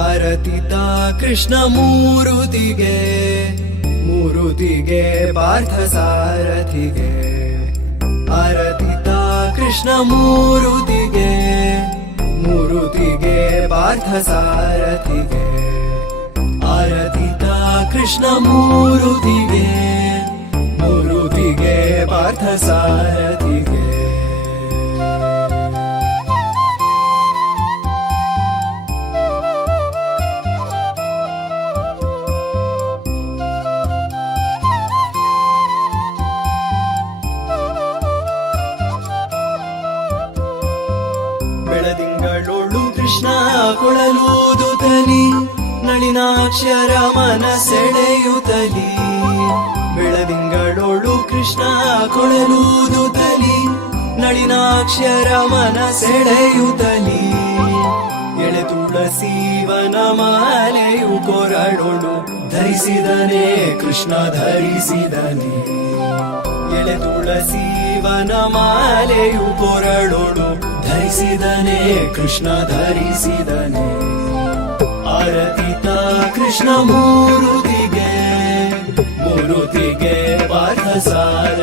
ಆರತಿತ ಕೃಷ್ಣ ಮೂರುತಿಗೆ ಮೂರುತಿಗೆ ಪಾರ್ಥ ಸಾರಥಿಗೆ. ಆರತಿತ ಕೃಷ್ಣ ಮೂರುತಿಗೆ ಮೂರುತಿಗೆ ಪಾರ್ಥ ಸಾರಥಿಗೆ. ಆರತಿತ ಕೃಷ್ಣ ಮೂರುತಿಗೆ ಮೂರುತಿಗೆ ಪಾರ್ಥ ಸಾರಥಿಗೆ. ಬೆಳದಿಂಗಳೊಳು ಕೃಷ್ಣ ಕೊಳಲೂದುತ್ತಲಿ ನಳಿನಾಕ್ಷರ ಮನ ಸೆಳೆಯುತ್ತಲಿ ಬೆಳದಿಂಗಳೊಳು ಕೃಷ್ಣ ಕೊಳಲೂದುತ್ತಲಿ ನಳಿನಾಕ್ಷರ ಮನ ಸೆಳೆಯುತ್ತಲಿ ಎಳೆ ತುಳಸೀವನ ಮಾಲೆಯು ಕೊರಳೊಳು ಧರಿಸಿದನೆ, ಕೃಷ್ಣ ಧರಿಸಿದನೆ. ಎಳೆ ತುಳಸೀವನ ಮಾಲೆಯು ಕೊರಳೊಳು ಧರಿಸಿದನೆ ಕೃಷ್ಣ ಧರಿಸಿದನೆ. ಆರತಿತ ಕೃಷ್ಣ ಮೂರುತಿಗೆ ಮೂರುತಿಗೆ ಪಾರ್ಥ ಸಾರ